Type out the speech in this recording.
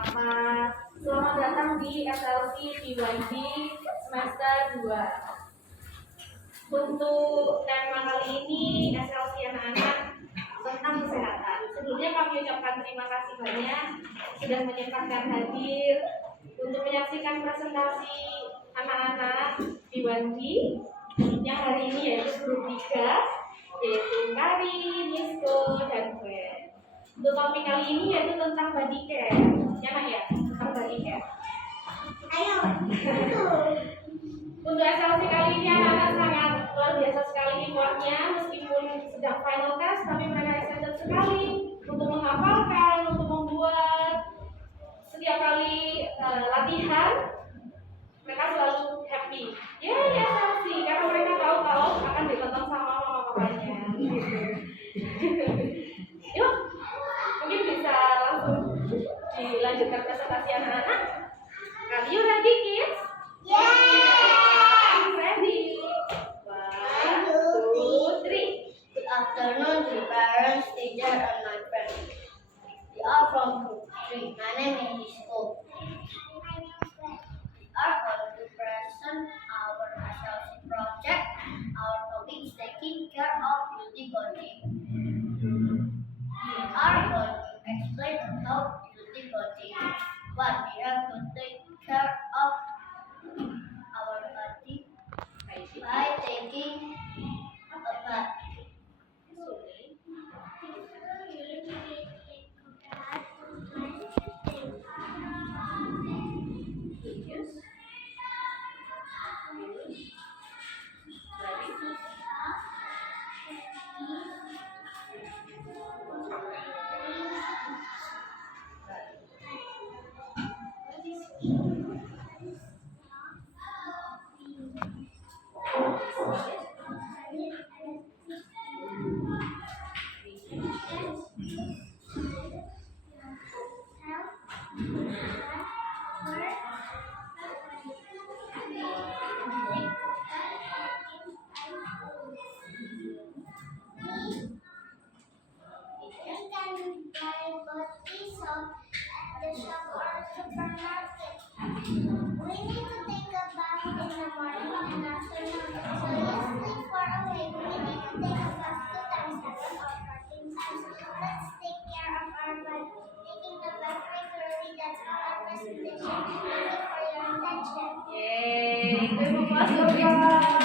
Selamat datang di SLC PYD semester 2. Untuk tema kali ini SLC anak-anak tentang kesehatan. Sebelumnya kami ucapkan terima kasih banyak sudah menyempatkan hadir untuk menyaksikan presentasi anak-anak PYD yang hari ini yaitu grup 3, yaitu Karin, Nisko, dan Gwen. Untuk topik kali ini yaitu tentang body care. Ya Nak ya, tentang body care. Ayo. Untuk SLC kali ini anak-anak sangat luar biasa sekali effortnya, meskipun sedang final test, tapi mereka excited sekali untuk menghafalkan, untuk membuat setiap kali latihan. Mereka selalu happy. Ya SLC, karena mereka tahu kalau akan ditonton sama mama papanya. Yuk, mungkin bisa langsung dilanjutkan presentasi anak-anak. Are you ready, kids? Yeah! Ready. 1, 2, 3. Good afternoon, dear parents, teacher, and my friends. We are from Group 3. My name is Nisko. We are going to present our SLC project. Our topic is taking care of beauty body. We are going to explain about beauty body. What we have to take care of our body by taking a bath. We need to take a bath in the morning and afternoon. So you sleep for a week. We need to take a bath 2 times, 7 or 14 times. Let's take care of our body. Taking the bath regularly, that's all our presentation. Thank you for your attention. Yeay, terima kasih.